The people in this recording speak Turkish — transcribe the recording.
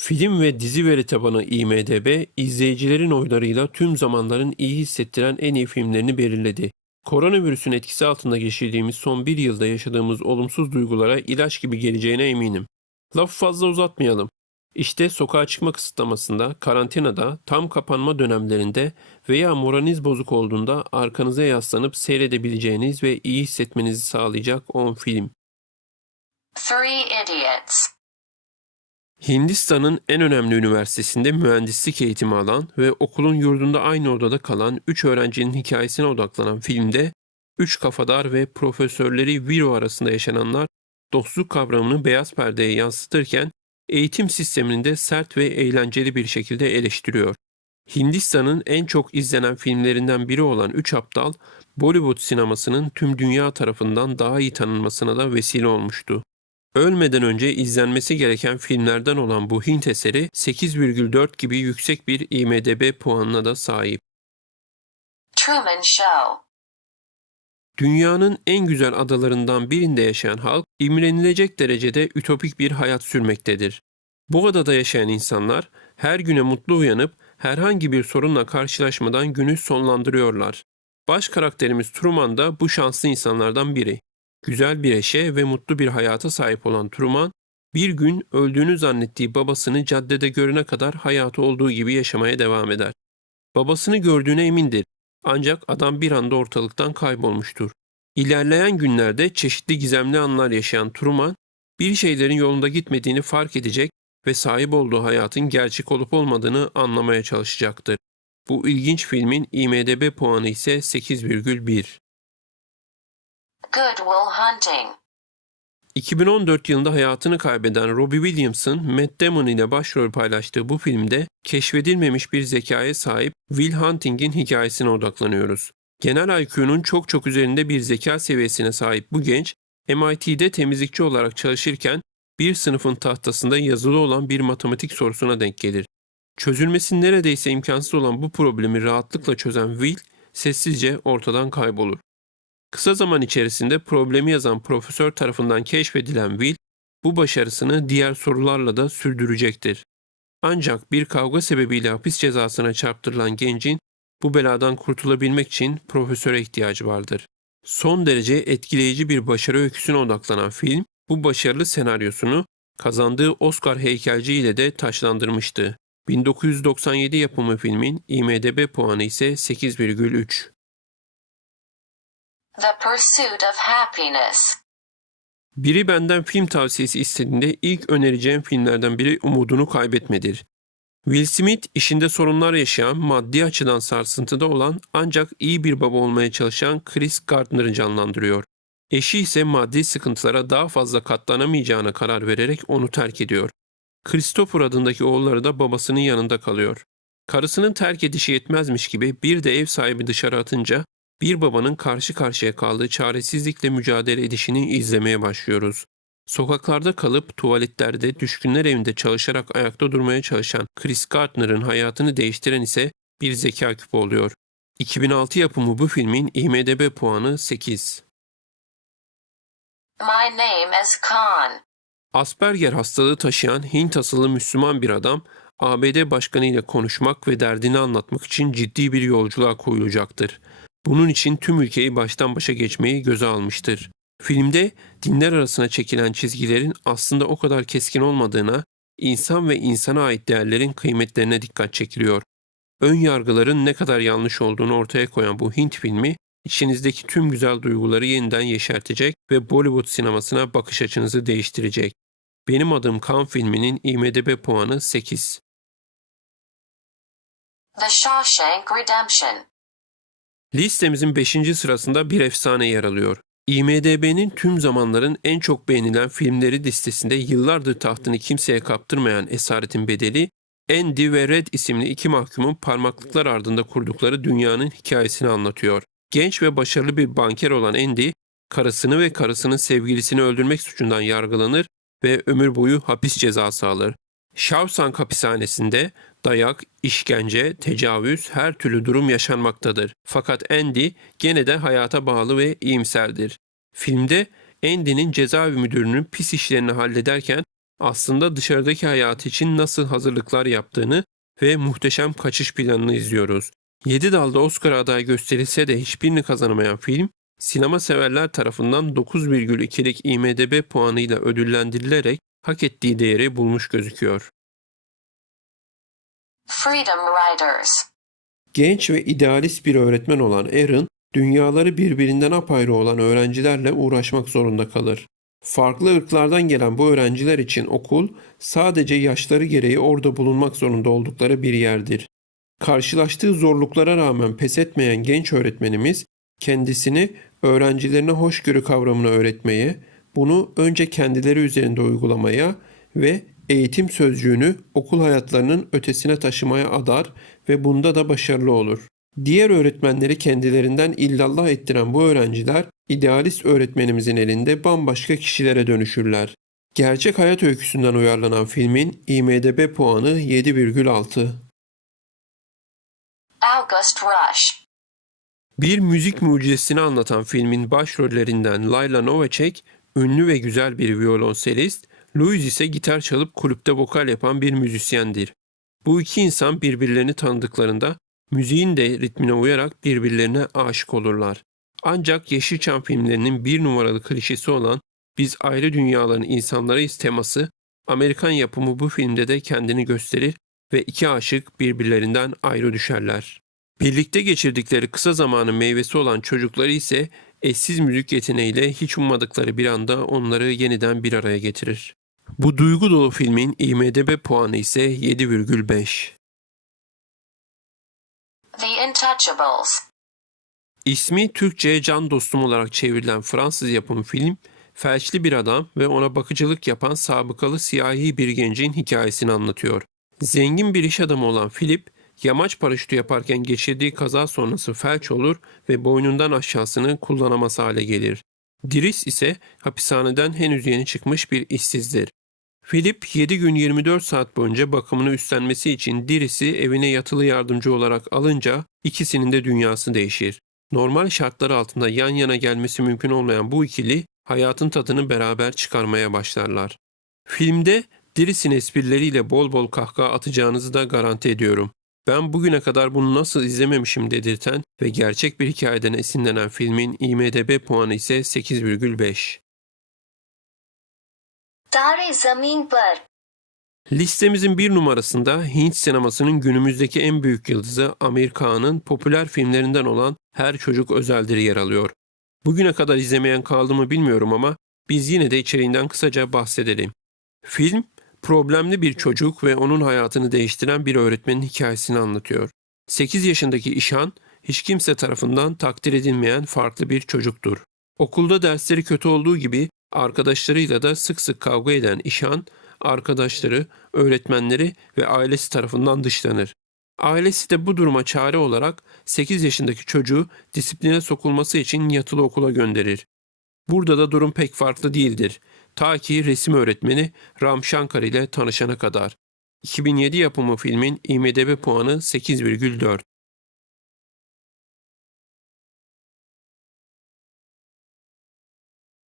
Film ve dizi veri tabanı IMDb, izleyicilerin oylarıyla tüm zamanların iyi hissettiren en iyi filmlerini belirledi. Koronavirüsün etkisi altında geçirdiğimiz son bir yılda yaşadığımız olumsuz duygulara ilaç gibi geleceğine eminim. Lafı fazla uzatmayalım. İşte sokağa çıkma kısıtlamasında, karantinada, tam kapanma dönemlerinde veya moraliniz bozuk olduğunda arkanıza yaslanıp seyredebileceğiniz ve iyi hissetmenizi sağlayacak 10 film. Three idiots. Hindistan'ın en önemli üniversitesinde mühendislik eğitimi alan ve okulun yurdunda aynı odada kalan 3 öğrencinin hikayesine odaklanan filmde 3 kafadar ve profesörleri Viro arasında yaşananlar dostluk kavramını beyaz perdeye yansıtırken eğitim sistemini de sert ve eğlenceli bir şekilde eleştiriyor. Hindistan'ın en çok izlenen filmlerinden biri olan Üç Aptal, Bollywood sinemasının tüm dünya tarafından daha iyi tanınmasına da vesile olmuştu. Ölmeden önce izlenmesi gereken filmlerden olan bu Hint eseri 8,4 gibi yüksek bir IMDb puanına da sahip. Truman Show. Dünyanın en güzel adalarından birinde yaşayan halk imrenilecek derecede ütopik bir hayat sürmektedir. Bu adada yaşayan insanlar her güne mutlu uyanıp herhangi bir sorunla karşılaşmadan günü sonlandırıyorlar. Baş karakterimiz Truman da bu şanslı insanlardan biri. Güzel bir eşe ve mutlu bir hayata sahip olan Truman, bir gün öldüğünü zannettiği babasını caddede görene kadar hayatı olduğu gibi yaşamaya devam eder. Babasını gördüğüne emindir ancak adam bir anda ortalıktan kaybolmuştur. İlerleyen günlerde çeşitli gizemli anlar yaşayan Truman, bir şeylerin yolunda gitmediğini fark edecek ve sahip olduğu hayatın gerçek olup olmadığını anlamaya çalışacaktır. Bu ilginç filmin IMDb puanı ise 8,1. Good Hunting. 2014 yılında hayatını kaybeden Robbie Williams'ın Matt Damon ile başrol paylaştığı bu filmde keşfedilmemiş bir zekaya sahip Will Hunting'in hikayesine odaklanıyoruz. Genel IQ'nun çok çok üzerinde bir zeka seviyesine sahip bu genç, MIT'de temizlikçi olarak çalışırken bir sınıfın tahtasında yazılı olan bir matematik sorusuna denk gelir. Çözülmesi neredeyse imkansız olan bu problemi rahatlıkla çözen Will, sessizce ortadan kaybolur. Kısa zaman içerisinde problemi yazan profesör tarafından keşfedilen Will, bu başarısını diğer sorularla da sürdürecektir. Ancak bir kavga sebebiyle hapis cezasına çarptırılan gencin bu beladan kurtulabilmek için profesöre ihtiyacı vardır. Son derece etkileyici bir başarı öyküsüne odaklanan film, bu başarılı senaryosunu kazandığı Oscar heykelci ile de taşlandırmıştı. 1997 yapımı filmin IMDb puanı ise 8,3. The Pursuit of Happiness. Biri benden film tavsiyesi istediğinde ilk önereceğim filmlerden biri umudunu kaybetmedir. Will Smith işinde sorunlar yaşayan, maddi açıdan sarsıntıda olan ancak iyi bir baba olmaya çalışan Chris Gardner'ı canlandırıyor. Eşi ise maddi sıkıntılara daha fazla katlanamayacağına karar vererek onu terk ediyor. Christopher adındaki oğulları da babasının yanında kalıyor. Karısının terk edişi yetmezmiş gibi bir de ev sahibi dışarı atınca bir babanın karşı karşıya kaldığı çaresizlikle mücadele edişini izlemeye başlıyoruz. Sokaklarda kalıp tuvaletlerde düşkünler evinde çalışarak ayakta durmaya çalışan Chris Gardner'ın hayatını değiştiren ise bir zeka küpü oluyor. 2006 yapımı bu filmin IMDb puanı 8. My name is Khan. Asperger hastalığı taşıyan Hint asıllı Müslüman bir adam ABD başkanı ile konuşmak ve derdini anlatmak için ciddi bir yolculuğa koyulacaktır. Bunun için tüm ülkeyi baştan başa geçmeyi göze almıştır. Filmde dinler arasına çekilen çizgilerin aslında o kadar keskin olmadığına, insan ve insana ait değerlerin kıymetlerine dikkat çekiliyor. Ön yargıların ne kadar yanlış olduğunu ortaya koyan bu Hint filmi, içinizdeki tüm güzel duyguları yeniden yeşertecek ve Bollywood sinemasına bakış açınızı değiştirecek. Benim adım Kan filminin IMDb puanı 8. The Shawshank Redemption. Listemizin 5. sırasında bir efsane yer alıyor. IMDB'nin tüm zamanların en çok beğenilen filmleri listesinde yıllardır tahtını kimseye kaptırmayan Esaretin Bedeli, Andy ve Red isimli iki mahkumun parmaklıklar ardında kurdukları dünyanın hikayesini anlatıyor. Genç ve başarılı bir banker olan Andy, karısını ve karısının sevgilisini öldürmek suçundan yargılanır ve ömür boyu hapis cezası alır. Shawshank hapishanesinde dayak, işkence, tecavüz her türlü durum yaşanmaktadır. Fakat Andy gene de hayata bağlı ve iyimserdir. Filmde Andy'nin cezaevi müdürünün pis işlerini hallederken aslında dışarıdaki hayat için nasıl hazırlıklar yaptığını ve muhteşem kaçış planını izliyoruz. 7 dalda Oscar aday gösterilse de hiçbirini kazanamayan film, sinema severler tarafından 9,2'lik IMDb puanıyla ödüllendirilerek hak ettiği değeri bulmuş gözüküyor. Freedom Riders. Genç ve idealist bir öğretmen olan Aaron, dünyaları birbirinden apayrı olan öğrencilerle uğraşmak zorunda kalır. Farklı ırklardan gelen bu öğrenciler için okul sadece yaşları gereği orada bulunmak zorunda oldukları bir yerdir. Karşılaştığı zorluklara rağmen pes etmeyen genç öğretmenimiz kendisini öğrencilerine hoşgörü kavramını öğretmeye, bunu önce kendileri üzerinde uygulamaya ve eğitim sözcüğünü okul hayatlarının ötesine taşımaya adar ve bunda da başarılı olur. Diğer öğretmenleri kendilerinden illallah ettiren bu öğrenciler idealist öğretmenimizin elinde bambaşka kişilere dönüşürler. Gerçek hayat öyküsünden uyarlanan filmin IMDb puanı 7,6. August Rush. Bir müzik mucizesini anlatan filmin başrollerinden Layla Novacek, ünlü ve güzel bir violonselist, Louis ise gitar çalıp kulüpte vokal yapan bir müzisyendir. Bu iki insan birbirlerini tanıdıklarında müziğin de ritmine uyarak birbirlerine aşık olurlar. Ancak Yeşilçam filmlerinin bir numaralı klişesi olan biz ayrı dünyaların insanlarıyız teması Amerikan yapımı bu filmde de kendini gösterir ve iki aşık birbirlerinden ayrı düşerler. Birlikte geçirdikleri kısa zamanın meyvesi olan çocukları ise eşsiz müzik yeteneğiyle hiç ummadıkları bir anda onları yeniden bir araya getirir. Bu duygu dolu filmin IMDb puanı ise 7,5. The Intouchables. İsmi Türkçe'ye can dostum olarak çevrilen Fransız yapımı film, felçli bir adam ve ona bakıcılık yapan sabıkalı siyahi bir gencin hikayesini anlatıyor. Zengin bir iş adamı olan Philip, yamaç paraşütü yaparken geçirdiği kaza sonrası felç olur ve boynundan aşağısını kullanamaz hale gelir. Diris ise hapishaneden henüz yeni çıkmış bir işsizdir. Philip 7 gün 24 saat boyunca bakımını üstlenmesi için Diris'i evine yatılı yardımcı olarak alınca ikisinin de dünyası değişir. Normal şartlar altında yan yana gelmesi mümkün olmayan bu ikili hayatın tadını beraber çıkarmaya başlarlar. Filmde Diris'in esprileriyle bol bol kahkaha atacağınızı da garanti ediyorum. Ben bugüne kadar bunu nasıl izlememişim dedirten ve gerçek bir hikayeden esinlenen filmin IMDb puanı ise 8,5. Tare Zamin Par Listemizin bir numarasında Hint sinemasının günümüzdeki en büyük yıldızı Amir Khan'ın popüler filmlerinden olan Her Çocuk Özeldir'i yer alıyor. Bugüne kadar izlemeyen kaldı mı bilmiyorum ama biz yine de içeriğinden kısaca bahsedelim. Film, problemli bir çocuk ve onun hayatını değiştiren bir öğretmenin hikayesini anlatıyor. 8 yaşındaki İşan, hiç kimse tarafından takdir edilmeyen farklı bir çocuktur. Okulda dersleri kötü olduğu gibi arkadaşlarıyla da sık sık kavga eden İşan, arkadaşları, öğretmenleri ve ailesi tarafından dışlanır. Ailesi de bu duruma çare olarak 8 yaşındaki çocuğu disipline sokulması için yatılı okula gönderir. Burada da durum pek farklı değildir. Ta ki resim öğretmeni Ram Shankar ile tanışana kadar. 2007 yapımı filmin IMDb puanı 8,4.